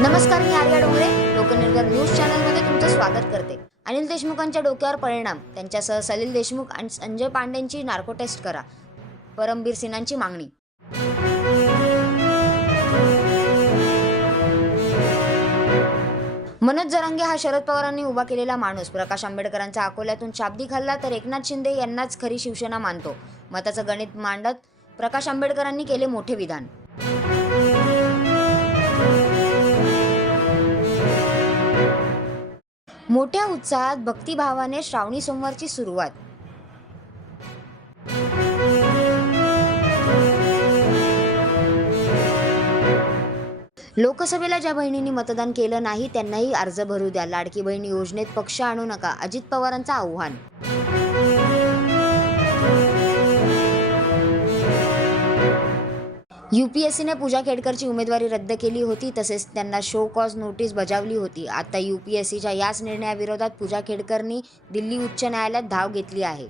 नमस्कार मी आर्या डोंगरे. लोकनिर्भर न्यूज चॅनलमध्ये तुमचं स्वागत करते. अनिल देशमुखांच्या डोक्यावर परिणाम. त्यांच्यासह सलील देशमुख आणि संजय पांडेंची नार्को टेस्ट करा. परमबीर सिन्हांची मागणी. मनोज जरांगे हा शरद पवारांनी उभा केलेला माणूस. प्रकाश आंबेडकरांचा अकोल्यातून शाब्दिक हल्ला तर एकनाथ शिंदे यांनाच खरी शिवसेना मानतो. मताचं गणित मांडत प्रकाश आंबेडकरांनी केले मोठे विधान. मोठ्या उत्साहात भक्तिभावाने श्रावणी सोमवारची सुरुवात. लोकसभेला ज्या बहिणींनी मतदान केलं नाही त्यांनाही अर्ज भरू द्या. लाडकी बहीण योजनेत पक्ष आणू नका अजित पवारांचं आव्हान यू पी एस सीने पूजा खेडकरची उमेदवारी रद्द केली होती तसेच त्यांना शो कॉज नोटीस बजावली होती. आता यू पी एस सीच्या याच निर्णयाविरोधात पूजा खेडकरनी दिल्ली उच्च न्यायालयात धाव घेतली आहे.